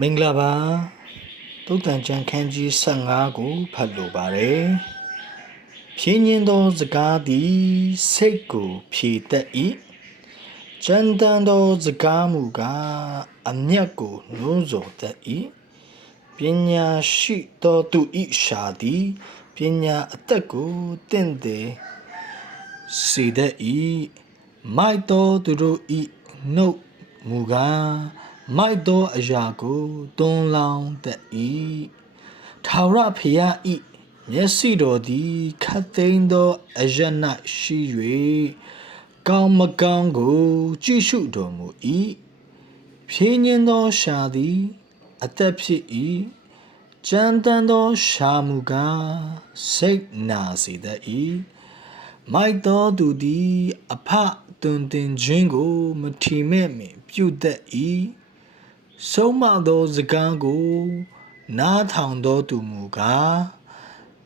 မင်္ဂလာပါသုတ်တန်ကျန်ခန်းကြီး15ကိုဖတ်လိုပါတယ်ဖြင်းညင်းသောစကားသည်စိတ်ကိုဖြေတတ်၏ကြမ်းတမ်းသောစကားမူကားအမျက်ကိုနှိုးဆော်တတ်၏ပညာရှိသောသူ၏ရှာသည်ပညာအသက်ကိုတင့်တယ်စေတတ်၏မိုက်သောသူတို့၏နှုတ်မူကားမိုက်သောအရာကိုတွန်းလောင်းတတ်၏ထာဝရဘုရား၏မျက်စိတော်သည်ခတ်သိမ်းသောအရ၌ရှိ၍ကောင်းမကောင်းကိုကြည့်ရှုတော်မူ၏ဖြင်းညင်းသောရှာသည်အသက်ဖြစ်၏ကြမ်းတမ်းသောရှာမူကားစိတ်နာစေတတ်၏မိုက်သောသူသည်အဖတွင်တင်ခြင်းကိုမထီမဲ့မြင်ပြုတတ်၏ဆုံးမသောစကားကိုနားထောင်သောသူမူကား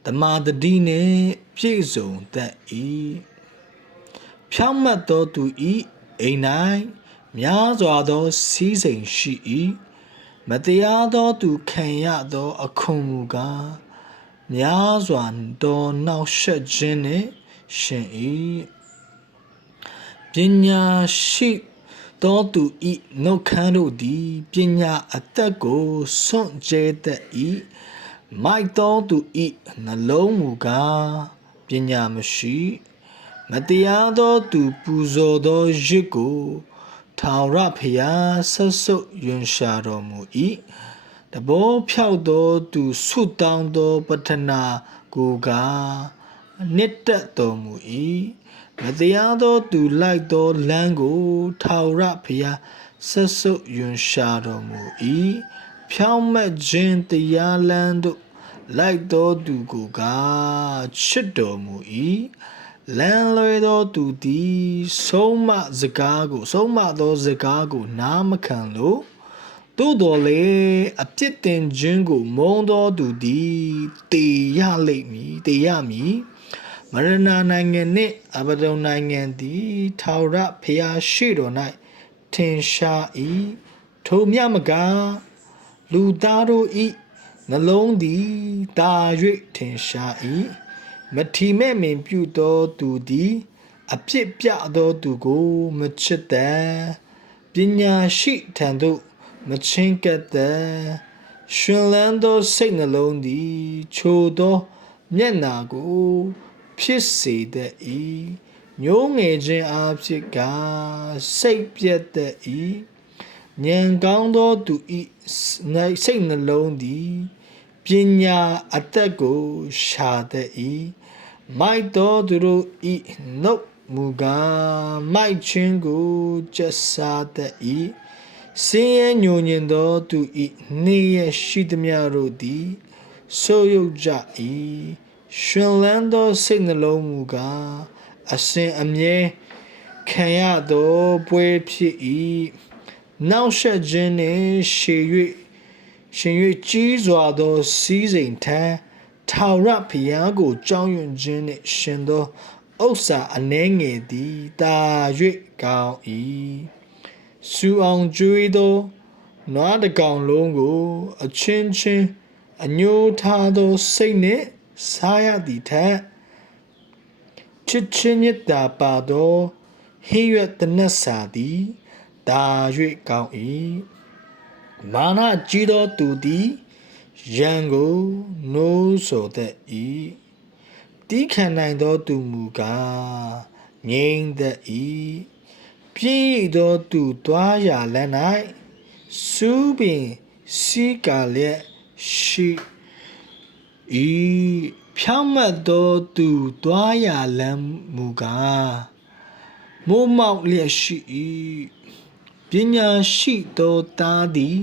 တမာတတိနှင့်ပြည့်စုံတတ်၏ဖြောင့်မတ်သောသူ၏အိမ်၌များစွာသောစည်းစိမ်ရှိ၏မတရားသောသူခံရသောအခွန်မူကားများစွာသောနှောက်ယှက်ခြင်းနှင့်ရှင်၏ပညာရှိသောသူ၏နှုတ်ခမ်းတို့သည်ပညာအသက်ကိုစွန့်ကြဲတတ်၏မိုက်သောသူ၏နှလုံးမူကားပညာမရှိမတရားသောသူပူဇော်သောရစ်ကိုထာဝရဘုရားဆက်ဆုပ်ရွံရှာတော်မူ၏တဘောဖြောက်သောသူဆုတောင်းသောပတ္ထနာကိုကားနှစ်တက်တော်မူ၏မတရားသောသူလိုက်သောလမ်းကိုထာဝရဘုရားဆက်ဆုပ်ရွံရှာတော်မူ၏ဖြောင့်မတ်ခြင်းတရားလမ်းသို့လိုက်သောသူကိုကားချစ်တော်မူ၏လမ်းလွဲသောသူသည်ဆုံးမသောစကားကိုနားမခံလို့သို့တော်လည်းအပြစ်တင်ခြင်းကိုမုန်းသောသူသည်တေရမည်မရဏနိုင်ငံနှင့်အဘဒုံနိုင်ငံသည်ထာဝရဘုရားရှိတော်၌ထင်ရှား၏ထိုမြမကလူသားတို့၏နှလုံးသည်တာ၍ထင်ရှား၏မထီမဲ့မြင်ပြုသောသူသည်အပြစ်ပြသောသူကိုမချစ်တတ်ပညာရှိထံသို့မချဉ်ကပ်တတ်ရှင်လန်းသောစိတ်နှလုံးသည်ချိုသောမျက်နာကိုဖြစ်စေတတ်၏ညှိုးငယ်ခြင်းအဖြစ်ကစိတ်ပြတ်တတ်၏ဉာဏ်ကောင်းသောသူ၏စိတ်နှလုံးသည်ပညာအသက်ကိုရှာတတ်၏မိုက်သောသူတို့၏နှုတ်မူကားမိုက်ခြင်းကိုကျက်စားတတ်၏စင်ရဲ့ညှို့ညင်သောသူ၏နေရရှိသမျှတို့သည်ဆိုးရုပ်ကြ၏ရှင်လန်းသောစိတ်နှလုံးမူကားအစဉ်အမြဲခံရသောပွဲဖြစ်၏နောက်ဆက်ခြင်းနှင့်ရှင်၍ကြီးစွာသောစည်းစိမ်ထံထာဝရဘုရားကိုကြောင်းရွံ့ခြင်းနှင့်ရှင်သောဥစ္စာအနှဲငယ်သည်တာ၍ကောင်း၏စူအောင်ကျွေးသောနွားတစ်ကောင်လုံးကိုအချင်းချင်းအညှိုးထားသောစိတ်နှင့်စားရသည်ထက်ချစ်ချင်းမြတ်တာပါသောဟင်းရွက်တနတ်စာသည်တာ၍ကောင်း၏မာနကြီးသောသူသည်ရန်ကိုနိုးဆော်တတ်၏တီးခံနိုင်သောသူမူကားငြိမ်တတ်၏ပြည့်ရသောသူသွားရာလမ်း၌စူးပင်စီးကာလျက်ရှိ၏ဖြောင့်မတ်သောသူသွားရာလမ်းမူကားမိုးမောက်လျက်ရှိ၏ပညာရှိသောသားသည်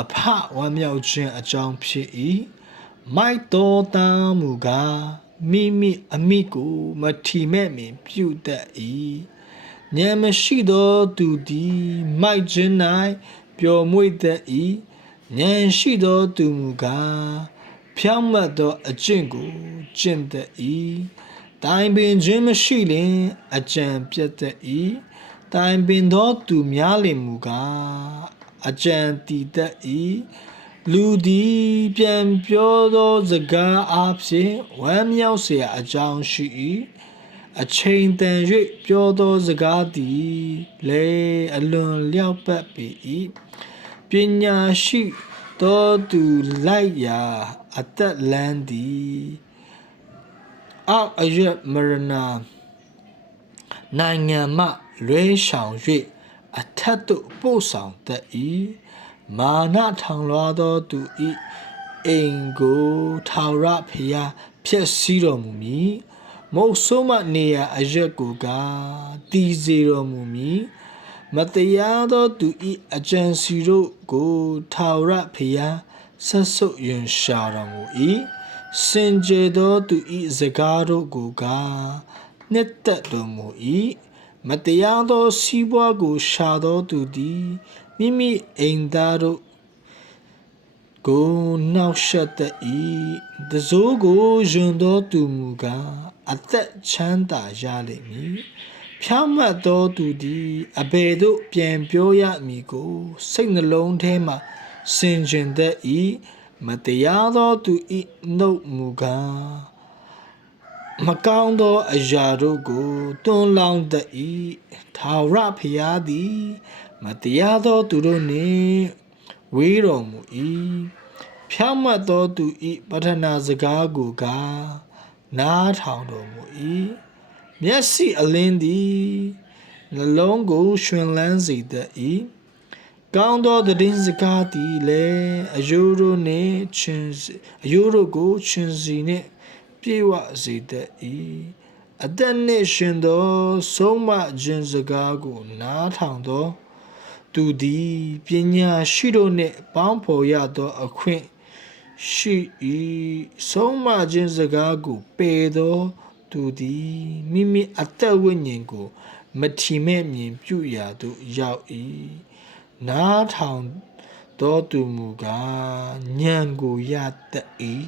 အဖဝမ်းမြောက်ခြင်းအကြောင်းဖြစ်၏မိုက်သောသားမူကားမိမိအမိကိုမထီမဲ့မြင်ပြုတတ်၏ဉာဏ်မရှိသောသူသည်မိုက်ခြင်း၌ပျော်မွေ့တတ်၏ဉာဏ်ရှိသောသူမူကားဖြောင့်မတ်သောအကျင့်ကိုကျင့်တတ်၏တိုင်ပင်ခြင်းမရှိလျှင်အကြံပြတ်တတ်၏တိုင်ပင်သောသူများလင်မူကား အကြံတည်တတ်၏လူသည်ပြန်ပြောသောစကားအားဖြင့်ဝမ်းမြောက်เสียအကြောင်းရှိ၏အချိန်တန်၍ပြောသောစကားသည်လည်းအလွန်လျောက်ပတ်ပေ၏ပညာရှိသောသူလိုက်ရာအသက်လန်းသည်အောက်အရွက်မရဏနိုင်ငံမှလွဲရှောင်၍အထက်သို့ပို့ဆောင်တတ်၏မာနထောင်လွှားသောသူ၏အိမ်ကိုထာဝရဘုရားဖျက်ဆီးတော်မူမည်မုတ်ဆိုးမနေရာအရွက်ကိုကတည်စေတော်မူမည်မတရားသောသူ၏အကြံစီတို့ကိုထာဝရဘုရားဆက်ဆုပ်ယွန်ရှာတော်မူ၏စင်ကြယ်သောသူ၏စကားတို့ကိုကနှစ်သက်တော်မူ၏မတရားသောစီးပွားကိုရှာသောသူသည်မိမိအိမ်သားတို့ကိုနှောက်ယှက်တတ်၏တစိုးကိုယွန်သောသူမူကားအသက်ချမ်းသာရလိမ့်မည်ဖြောင့်မတ်သောသူသည်အဘယ်သို့ပြန်ပြောရမည်ကိုစိတ်နှလုံးထဲမှဆင်ခြင်တတ်၏မတရားသောသူ၏နှုတ်မူကားမကောင်းသောအရာတို့ကိုတွန်းလောင်းတတ်၏ထာဝရဘုရားသည်မတရားသောသူတို့နှင့်ဝေးတော်မူ၏ဖြောင့်မတ်သောသူ၏ပဌနာစကားကိုကနားထောင်တော်မူ၏မျက်စိအလင်းသည်နှလုံးကိုရွှင်လန်းစေတတ်၏ကောင်းသောသတင်းစကားသည်လည်းအယိုးတို့ကိုချွင်စီနှင့်ပြေဝစေတတ်၏အသက်နှင့်ရှင်သောဆုံးမခြင်းစကားကိုနားထောင်သောသူသည်ပညာရှိတို့နှင့်ပေါင်းဖော်ရသောအခွင့်ရှိ၏ဆုံးမခြင်းစကားကိုပယ်သောသူသည်မိမိအသက်ဝိညာဉ်ကိုမထီမဲ့မြင်ပြုရာသို့ရောက်၏နားထောင်သောသူမူကားဉာဏ်ကိုရတတ်၏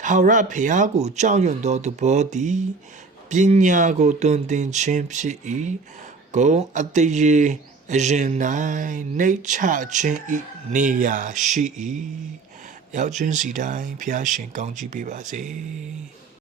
ထာဝရဘုရားကိုကြောက်ရွံ့သောသဘောသည်ပညာကိုတွင်တင်ခြင်းဖြစ်၏ဂုဏ်အတရေအရင်၌နှိတ်ချခြင်း၏နေရာရှိ၏ရောက်ခြင်းစီတိုင်းဘုရားရှင်ကောင်းချီးပေးပါစေ